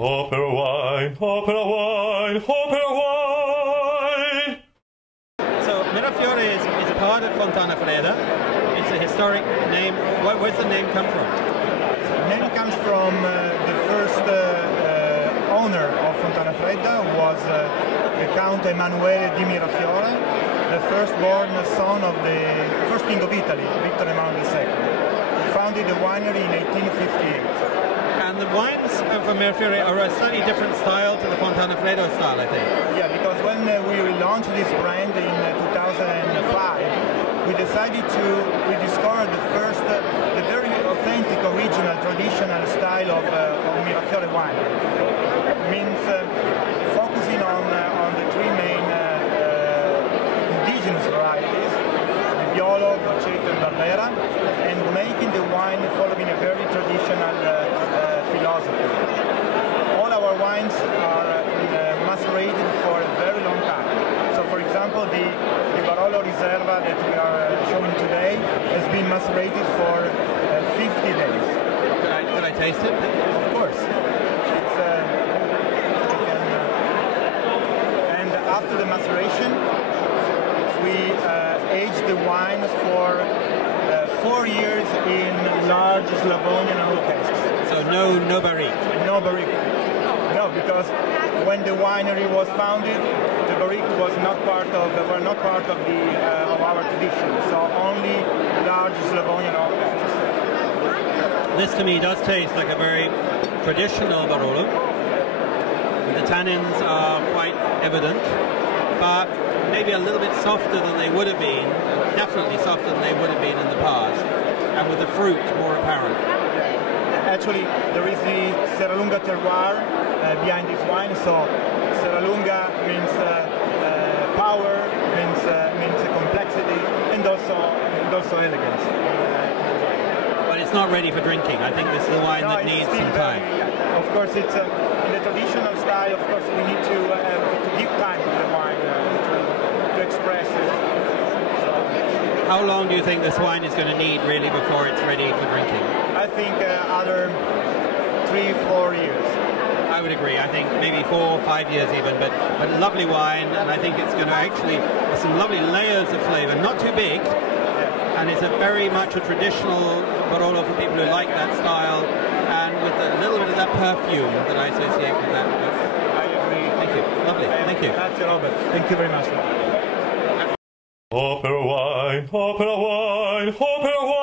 OperaWine, OperaWine, OperaWine! So Mirafiore is a part of Fontanafredda. It's a historic name. Where's the name come from? The name comes from the first owner of Fontanafredda was the Count Emanuele di Mirafiore, the firstborn son of the first King of Italy, Victor Emanuel II. He founded the winery in 1858. And the wines from Mirafiore are a slightly different style to the Fontanafredda style, I think. Yeah, because when we relaunched this brand in 2005, we decided to rediscover the very authentic, original, traditional style of Mirafiore wine. It means focusing on the three main indigenous varieties, Nebbiolo, Dolcetto and Barbera, and making the wine following a very traditional philosophy. All our wines are macerated for a very long time. So for example, the Barolo Riserva that we are showing today has been macerated for 50 days. Can I taste it? Of course. It's, and after the maceration, we age the wine for 4 years in large Slavonian oak casks. So no barrique? No barrique. No, because when the winery was founded, the barrique was not part of our tradition. So only large Slavonian oak casks. This to me does taste like a very traditional Barolo. The tannins are quite evident, but maybe a little bit softer than they would have been, definitely softer than they would have been in the past, and with the fruit more apparent. Actually, there is the Serralunga terroir behind this wine, so Serralunga means power, means complexity, and also elegance. But it's not ready for drinking. I think this is a wine that needs some time. Of course, it's in the traditional style. Of course, we need to give time to the wine to express it. So, how long do you think this wine is going to need really before it's ready for drinking? I think other 3-4 years. I would agree. I think maybe 4 or 5 years even, but lovely wine, and I think it's going to actually have some lovely layers of flavour, not too big, and it's a very much a traditional Barolo for people who like that style, and with a little bit of that perfume that I associate with that. I agree. Thank you. Lovely. Thank you. Grazie, Robert. Thank you very much. OperaWine, OperaWine, OperaWine!